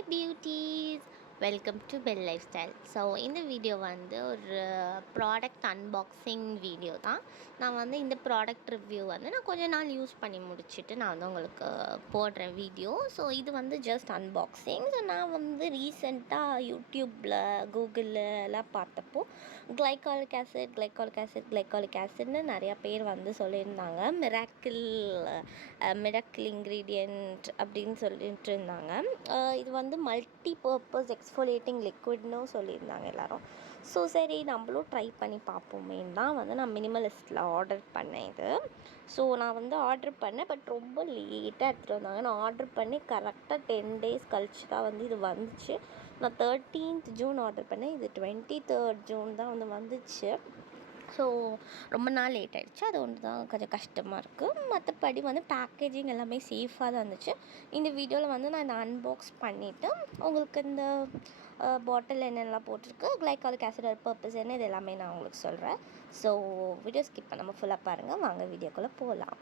Hi beauties, welcome to Bell Lifestyle. So இந்த video வந்து ஒரு ப்ராடக்ட் அன்பாக்சிங் வீடியோ தான். நான் வந்து இந்த ப்ராடக்ட் ரிவ்யூ வந்து நான் கொஞ்ச நாள் யூஸ் பண்ணி முடிச்சுட்டு நான் வந்து உங்களுக்கு போடுறேன் வீடியோ. ஸோ இது வந்து ஜஸ்ட் அன்பாக்சிங். ஸோ நான் வந்து ரீசெண்டாக யூடியூப்பில் கூகுளில் எல்லாம் பார்த்தப்போ கிளைகாலிக் ஆசிட்னு நிறையா பேர் வந்து சொல்லியிருந்தாங்க. மிராக்கிள் இன்க்ரீடியண்ட் அப்படின்னு சொல்லிட்டு இருந்தாங்க. இது வந்து மல்டி பர்பஸ் எக்ஸ்ஃபோலியேட்டிங் லிக்விட்னு சொல்லியிருந்தாங்க எல்லோரும். ஸோ சரி நம்மளும் ட்ரை பண்ணி பார்ப்போமேன்னு தான் வந்து நான் மினிமலிஸ்ட்டில் ஆர்டர் பண்ணேன் இது. ஸோ நான் வந்து ஆர்டர் பண்ணேன், பட் ரொம்ப லேட்டாக எடுத்துகிட்டு வந்தாங்க. நான் ஆர்டர் பண்ணி கரெக்டாக 10 days கழிச்சு தான் வந்து இது வந்துச்சு. நான் 13th June ஆர்டர் பண்ணேன், இது 23rd June தான் வந்து வந்துச்சு. ஸோ ரொம்ப நாள் லேட் ஆகிடுச்சு. அது ஒன்று தான் கொஞ்சம் கஷ்டமாக இருக்குது. மற்றபடி வந்து பேக்கேஜிங் எல்லாமே சேஃபாக தான் இருந்துச்சு. இந்த வீடியோவில் வந்து நான் இதை அன்பாக்ஸ் பண்ணிவிட்டு உங்களுக்கு இந்த பாட்டில் என்னென்னலாம் போட்டிருக்கு, கிளைகாலிக் ஆசிட் பர்பஸ் என்ன, இது எல்லாமே நான் உங்களுக்கு சொல்கிறேன். ஸோ வீடியோ ஸ்கிப் பண்ணாமல் ஃபுல்லாக பாருங்கள். வாங்க வீடியோக்குள்ளே போகலாம்.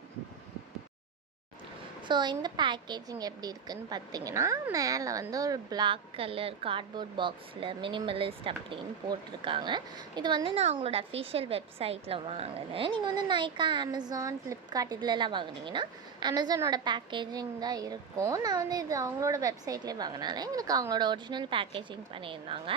ஸோ இந்த பேக்கேஜிங் எப்படி இருக்குதுன்னு பார்த்தீங்கன்னா, மேலே வந்து ஒரு பிளாக் கலர் கார்ட்போர்ட் பாக்ஸில் மினிமலிஸ்ட் அப்படின்னு போட்டிருக்காங்க. இது வந்து நான் அவங்களோட அஃபிஷியல் வெப்சைட்டில் வாங்கினேன். நீங்கள் வந்து நைக்கா, அமேசான், ஃப்ளிப்கார்ட் இதிலெல்லாம் வாங்கினீங்கன்னா அமேசானோட பேக்கேஜிங் தான் இருக்கும். நான் வந்து இது அவங்களோட வெப்சைட்லேயே வாங்கினால எங்களுக்கு அவங்களோட ஒரிஜினல் பேக்கேஜிங் பண்ணியிருந்தாங்க.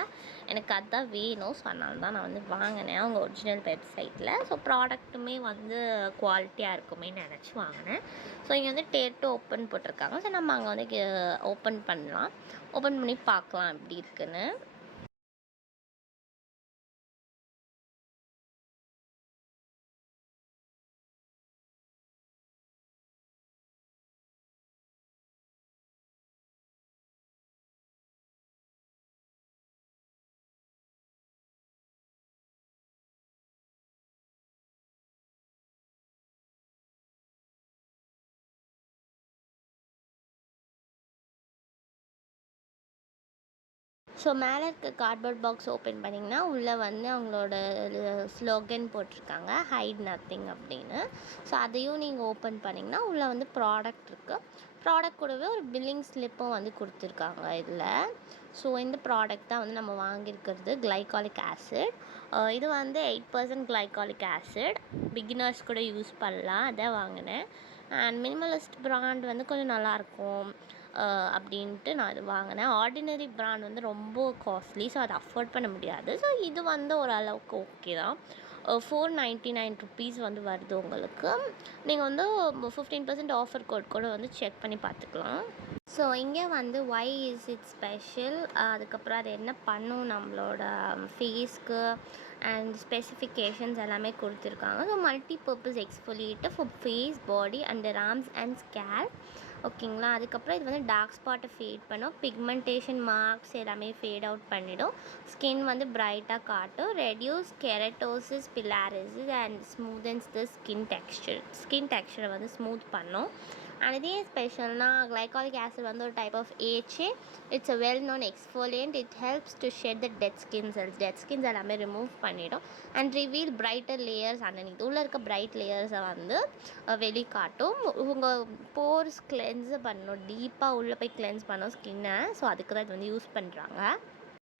எனக்கு அதுதான் வேணும். ஸோ அதனால தான் நான் வந்து வாங்கினேன் அவங்க ஒரிஜினல் வெப்சைட்டில். ஸோ ப்ராடக்ட்டுமே வந்து குவாலிட்டியாக இருக்குமே நினச்சி வாங்கினேன். ஸோ இங்கே வந்து டேட் ஓப்பன் போட்டிருக்காங்க. ஸோ நம்ம அங்கே வந்து ஓப்பன் பண்ணலாம். ஓப்பன் பண்ணி பார்க்கலாம் எப்படி இருக்குன்னு. ஸோ மேலே இருக்க கார்ட்போர்ட் பாக்ஸ் ஓப்பன் பண்ணிங்கன்னா உள்ளே வந்து அவங்களோட ஸ்லோகன் போட்டிருக்காங்க, ஹைட் நத்திங் அப்படின்னு. ஸோ அதையும் நீங்கள் ஓப்பன் பண்ணிங்கன்னா உள்ளே வந்து ப்ராடக்ட் இருக்குது. ப்ராடக்ட் கூடவே ஒரு பில்லிங் ஸ்லிப்பும் வந்து கொடுத்துருக்காங்க இதில். ஸோ இந்த ப்ராடக்ட் தான் வந்து நம்ம வாங்கியிருக்கிறது, கிளைகாலிக் ஆசிட். இது வந்து 8% கிளைகாலிக் ஆசிட், பிகினர்ஸ் கூட யூஸ் பண்ணலாம், அதான் வாங்கினேன். அண்ட் மினிமலிஸ்ட் ப்ராண்ட் வந்து கொஞ்சம் நல்லாயிருக்கும் அப்படின்ட்டு நான் இது வாங்கினேன். ஆர்டினரி ப்ராண்ட் வந்து ரொம்ப காஸ்ட்லி, ஸோ அதை அஃபோர்ட் பண்ண முடியாது. ஸோ இது வந்து ஓரளவுக்கு ஓகே தான். 499 rupees வந்து வருது உங்களுக்கு. நீங்கள் வந்து 15% ஆஃபர் கோட் கூட வந்து செக் பண்ணி பார்த்துக்கலாம். ஸோ இங்கே வந்து ஒய் இஸ் இட் ஸ்பெஷல், அதுக்கப்புறம் அது என்ன பண்ணும் நம்மளோட ஃபேஸ்க்கு அண்ட் ஸ்பெசிஃபிகேஷன்ஸ் எல்லாமே கொடுத்துருக்காங்க. So multipurpose exfoliator for face, body, underarms and scalp. ஓகேங்களா. அதுக்கப்புறம் இது வந்து டார்க் ஸ்பாட்டை ஃபேட் பண்ணும், பிக்மெண்டேஷன் மார்க்ஸ் எல்லாமே ஃபேட் அவுட் பண்ணிவிடும், ஸ்கின் வந்து பிரைட்டாக காட்டும், reduce keratosis pilaris and smoothens the skin டெக்ஸ்சரை வந்து ஸ்மூத் பண்ணும். அண்ட் இதே ஸ்பெஷல்னால் கிளைகாலிக் ஆசிட் வந்து ஒரு டைப் ஆஃப் ஏஹே. It's a well known exfoliant. It helps to shed the dead skins எல்லாமே ரிமூவ் பண்ணிடும் and reveal brighter layers underneath. உள்ளே இருக்க பிரைட் லேயர்ஸை வந்து வெளிக்காட்டும். உங்கள் போர்ஸ் கிளென்ஸ் பண்ணணும், டீப்பாக உள்ளே போய் கிளென்ஸ் பண்ணணும் ஸ்கின்னை. ஸோ அதுக்கு தான் இது வந்து யூஸ் பண்ணுறாங்க.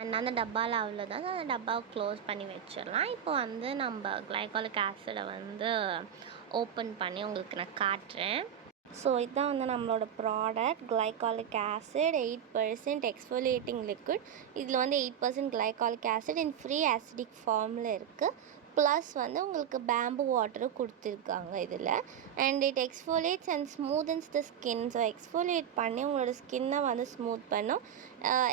அண்ட் அந்த டப்பாவில் அவ்வளோதான். அந்த டப்பாவை க்ளோஸ் பண்ணி வச்சிடலாம். இப்போ வந்து நம்ம கிளைகாலிக் ஆசிடை வந்து ஓப்பன் பண்ணி உங்களுக்கு நான் காட்டுறேன். ஸோ இதுதான் வந்து நம்மளோட product, glycolic acid 8% exfoliating liquid. இதில் வந்து 8% glycolic acid in free acidic ஃபார்மில் இருக்குது. ப்ளஸ் வந்து உங்களுக்கு பேம்பு வாட்டரும் கொடுத்துருக்காங்க இதில். And it exfoliates and smoothens the skin. So exfoliate பண்ணி உங்களோட ஸ்கின்னை வந்து ஸ்மூத் பண்ணும்.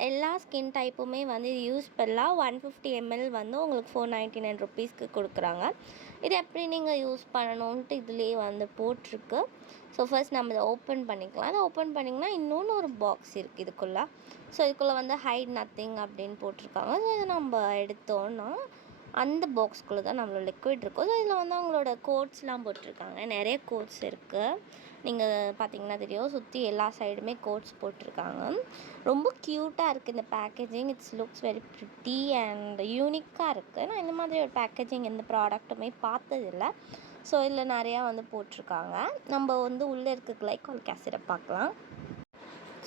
எல்லா ஸ்கின் டைப்புமே வந்து இது யூஸ் பண்ணலாம். 150 ml வந்து உங்களுக்கு 499 rupeesக்கு கொடுக்குறாங்க. இது எப்படி நீங்கள் யூஸ் பண்ணணுன்ட்டு இதுலேயே வந்து போட்டிருக்கு. ஸோ ஃபர்ஸ்ட் நம்ம இதை ஓப்பன் பண்ணிக்கலாம். அதை ஓப்பன் பண்ணிங்கன்னா இன்னொன்று ஒரு பாக்ஸ் இருக்குது இதுக்குள்ளே. ஸோ இதுக்குள்ளே வந்து ஹைட் நத்திங் அப்படின்னு போட்டிருக்காங்க. ஸோ இதை நம்ம எடுத்தோன்னா அந்த பாக்ஸ்குள்ளே தான் நம்மளோட லிக்விட் இருக்கும். ஸோ இதில் வந்து அவங்களோட கோட்ஸ்லாம் போட்டிருக்காங்க, நிறைய கோட்ஸ் இருக்குது. நீங்கள் பார்த்தீங்கன்னா தெரியும், சுற்றி எல்லா சைடுமே கோட்ஸ் போட்டிருக்காங்க. ரொம்ப க்யூட்டாக இருக்குது இந்த packaging. It's looks very pretty and யூனிக்காக இருக்குது. நான் இந்த மாதிரி ஒரு பேக்கேஜிங் எந்த ப்ராடக்ட்டுமே பார்த்ததில்லை. ஸோ இதில் நிறையா வந்து போட்டிருக்காங்க. நம்ம வந்து உள்ளே இருக்க கிளைகாலிக் ஆசிடை பார்க்கலாம்.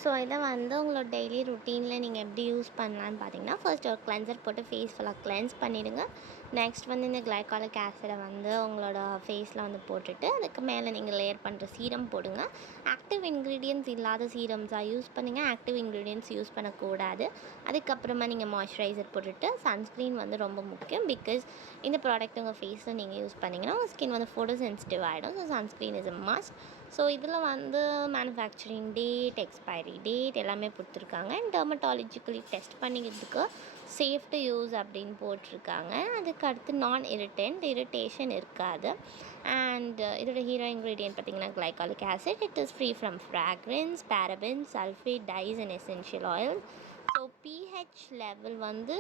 ஸோ இதை வந்து உங்களோட டெய்லி ருட்டீனில் நீங்கள் எப்படி யூஸ் பண்ணலான்னு பார்த்தீங்கன்னா, ஃபர்ஸ்ட் ஒரு கிளென்சர் போட்டு ஃபேஸ் ஃபுல்லாக கிளென்ஸ் பண்ணிவிடுங்க. நெக்ஸ்ட் வந்து இந்த கிளைகாலிக் ஆசிடை வந்து உங்களோட ஃபேஸில் வந்து போட்டுட்டு அதுக்கு மேலே நீங்கள் லேயர் பண்ணுற சீரம் போடுங்க. ஆக்டிவ் இன்க்ரீடியன்ட்ஸ் இல்லாத சீரம்ஸாக யூஸ் பண்ணுங்கள், ஆக்டிவ் இன்க்ரீடியன்ட்ஸ் யூஸ் பண்ணக்கூடாது. அதுக்கப்புறமா நீங்கள் மாய்ஸ்சரைசர் போட்டுட்டு சன்ஸ்க்ரீன் வந்து ரொம்ப முக்கியம். பிகாஸ் இந்த ப்ராடக்ட் உங்கள் ஃபேஸில் நீங்கள் யூஸ் பண்ணிங்கன்னா உங்கள் ஸ்கின் வந்து ஃபோட்டோ சென்சிட்டிவ் ஆகிடும். So sunscreen is a must. So இதில் வந்து மேனுஃபேக்சரிங் டேட், எக்ஸ்பைரி டேட் எல்லாமே கொடுத்துருக்காங்க. அண்ட் டெர்மட்டாலஜிக்கலி டெஸ்ட் பண்ணிக்கிறதுக்கு சேஃப் டு யூஸ் அப்படின்னு போட்டிருக்காங்க. அதுக்கு அடுத்து நான் இரிட்டேஷன் இருக்காது. அண்ட் இதோட ஹீரோ இன்க்ரீடியன்ட் பார்த்திங்கன்னா glycolic acid. It is free from fragrance, paraben, sulphate, dyes and essential oil. So pH level வந்து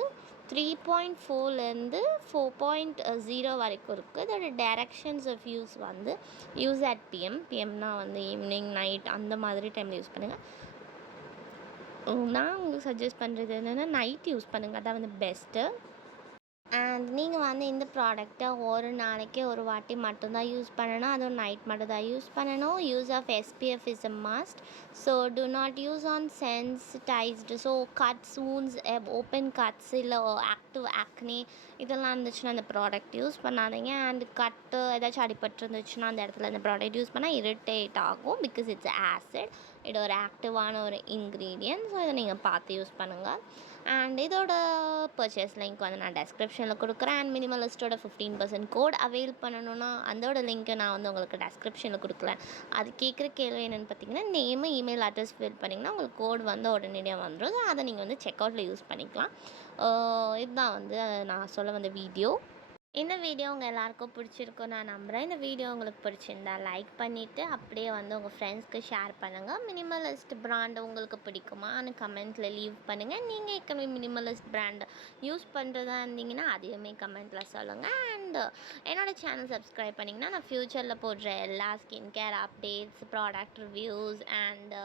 3.4லேருந்து 4.0 வரைக்கும் இருக்குது. இதோட டைரக்ஷன்ஸ் ஆஃப் யூஸ் வந்து யூஸ் அட் பிஎம்னா வந்து ஈவினிங், நைட் அந்த மாதிரி டைமில் யூஸ் பண்ணுங்கள். நான் உங்களுக்கு சஜஸ்ட் பண்ணுறது என்னென்னா நைட் யூஸ் பண்ணுங்கள், அதான் வந்து பெஸ்ட்டு. அண்ட் நீங்கள் வந்து இந்த ப்ராடக்டை ஒரு நாளைக்கு ஒரு வாட்டி மட்டும்தான் யூஸ் பண்ணணும், அதுவும் நைட் மட்டும் தான் யூஸ் பண்ணணும். Use of SPF is a must. So do not use on sensitized. So cuts, wounds, open cuts இல்லை ஆக்டிவ் ஆக்னி இதெல்லாம் இருந்துச்சுன்னா அந்த ப்ராடக்ட் யூஸ் பண்ணாதீங்க. அண்ட் கட்டு ஏதாச்சும் அடிபட்டு இருந்துச்சுன்னா அந்த இடத்துல இந்த ப்ராடக்ட் யூஸ் பண்ணால் இரிட்டேட் ஆகும். பிகாஸ் இட்ஸ் ஆசிட், இது ஒரு ஆக்டிவான ஒரு இன்க்ரீடியன்ட். ஸோ இதை நீங்கள் பார்த்து யூஸ் பண்ணுங்கள். அண்ட் இதோட பர்ச்சேஸ் லிங்க் வந்து நான் டெஸ்கிரிப்ஷனில் கொடுக்குறேன். அண்ட் மினிமலிஸ்ட்டோட 15% கோட் அவைல் பண்ணணுன்னா அதோட லிங்க்கை நான் வந்து உங்களுக்கு டெஸ்கிரிப்ஷனில் கொடுக்குறேன். அது கேட்குற கேள்வி என்னென்னு பார்த்தீங்கன்னா, நேமு, இமெயில் அட்ரஸ் ஃபில் பண்ணிங்கன்னா உங்களுக்கு கோட் வந்து உடனடியாக வந்துடும். ஸோ அதை நீங்கள் வந்து செக் அவுட்டில் யூஸ் பண்ணிக்கலாம். இதுதான் வந்து நான் சொல்ல வந்த வீடியோ. இந்த வீடியோ உங்கள் எல்லாருக்கும் பிடிச்சிருக்கும் நான் நம்புகிறேன். இந்த வீடியோ உங்களுக்கு பிடிச்சிருந்தா லைக் பண்ணிவிட்டு அப்படியே வந்து உங்கள் ஃப்ரெண்ட்ஸ்க்கு ஷேர் பண்ணுங்கள். மினிமலிஸ்ட் பிராண்டு உங்களுக்கு பிடிக்குமான்னு கமெண்ட்டில் லீவ் பண்ணுங்கள். நீங்கள் ஏற்கனவே மினிமலிஸ்ட் பிராண்டு யூஸ் பண்ணுறதா இருந்தீங்கன்னா அதையுமே கமெண்ட்டில் சொல்லுங்கள். அண்டு என்னோடய சேனல் சப்ஸ்கிரைப் பண்ணிங்கன்னா நான் ஃப்யூச்சரில் போடுற எல்லா skin care updates, product reviews and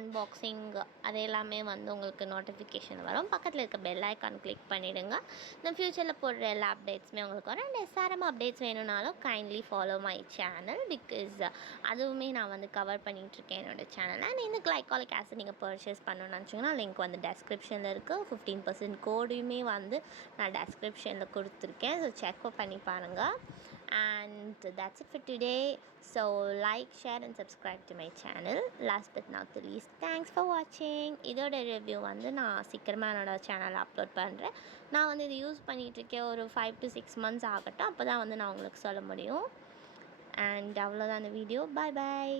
unboxing அது எல்லாமே வந்து உங்களுக்கு நோட்டிஃபிகேஷன் வரும். பக்கத்தில் இருக்க பெல் ஐக்கான் கிளிக் பண்ணிவிடுங்க. நான் ஃப்யூச்சரில் போடுற எல்லா அப்டேட்ஸுமே உங்களுக்கு வரும். அண்ட் SRM அப்டேட்ஸ் வேணும்னாலும் kindly follow my channel. Because அதுவுமே நான் வந்து கவர் பண்ணிகிட்ருக்கேன் என்னோடய சேனல். அண்ட் இந்த கிளைகாலிக் ஆசிட் நீங்கள் பர்ச்சேஸ் பண்ணணும்னு நினச்சிங்கன்னா லிங்க் வந்து டெஸ்கிரிப்ஷனில் இருக்குது. 15% கோடையுமே வந்து நான் டெஸ்கிரிப்ஷனில் கொடுத்துருக்கேன். ஸோ செக் பண்ணி பாருங்கள். And that's it for today. So like, share and subscribe to my channel. Last but not the least, thanks for watching. இதோட ரிவ்யூ வந்து நான் சீக்கிரமாக என்னோடய சேனலில் அப்லோட் பண்ணுறேன். நான் வந்து இது யூஸ் பண்ணிகிட்ருக்கேன் ஒரு 5 to 6 months ஆகட்டும், அப்போ தான் வந்து நான் உங்களுக்கு சொல்ல முடியும். அண்ட் அவ்வளோதான் அந்த வீடியோ. பாய் பாய்.